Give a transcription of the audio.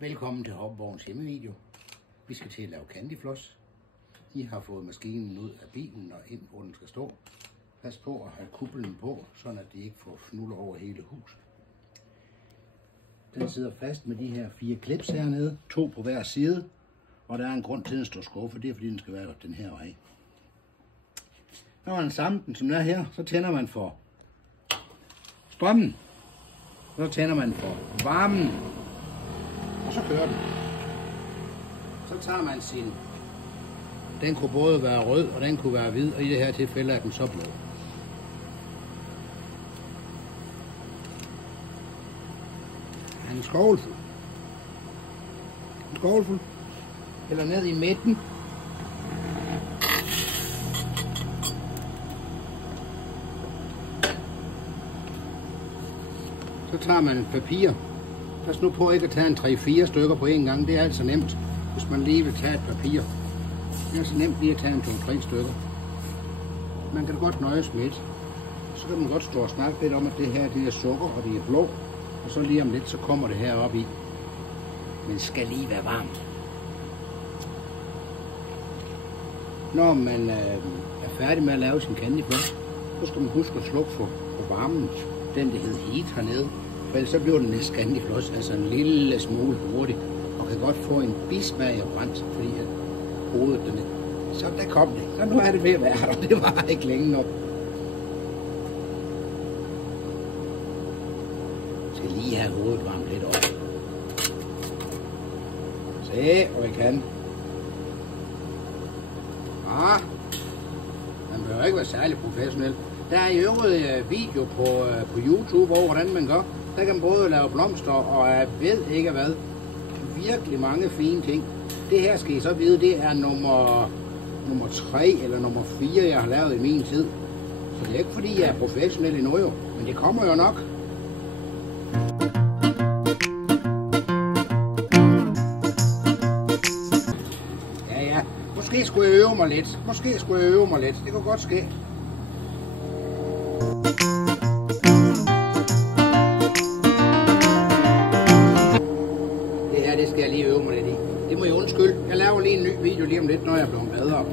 Velkommen til Hoppeborgens hjemmevideo. Vi skal til at lave candyfloss. I har fået maskinen ud af bilen og ind, hvor den skal stå. Pas på at have kuplen på, så at de ikke får fnuller over hele huset. Den sidder fast med de her 4 klips hernede, 2 på hver side. Og der er en grund til, at den står skuffe, det er fordi den skal være den her vej. Når man samler den, som den er her, så tænder man for strømmen. Så tænder man for varmen. Og så kører den. Så tager man sin. Den kunne både være rød, og den kunne være hvid, og i det her tilfælde er den så blå. En skovlfuld. En skovlfuld. Eller ned i midten. Så tager man et papir. Pas nu på ikke at tage en 3-4 stykker på en gang. Det er altså nemt, hvis man lige vil tage et papir. Det er altså nemt lige at tage en 2-3 stykker. Man kan godt nøjes med et. Så kan man godt stå og snakke lidt om, at det her det er sukker, og det er blå. Og så lige om lidt, så kommer det her op i. Men det skal lige være varmt. Når man er færdig med at lave sin candyfloss, så skal man huske at slukke for varmen. Den der hedder heat hernede. For ellers så bliver den næste candyfloss altså en lille smule hurtig. Og kan godt få en bismag og brændt, fordi at hovedet den er. Så der kom det. Så nu er det ved at være der. Det var ikke længe nok. Jeg skal lige have hovedet varmt lidt op. Se, hvor vi kan. Man behøver ikke være særlig professionel. Der er i øvrigt video på YouTube over, hvordan man gør. Der kan man både lave blomster og jeg ved ikke hvad. Virkelig mange fine ting. Det her skal I så vide, det er nummer 3 eller nummer 4, jeg har lavet i min tid. Så det er ikke fordi, jeg er professionel endnu jo, men det kommer jo nok. Ja. Måske skulle jeg øve mig lidt. Det kunne godt ske. Det skal jeg lige øve mig lidt i. Det må I undskylde. Jeg laver lige en ny video lige om lidt, når jeg er blevet bedre.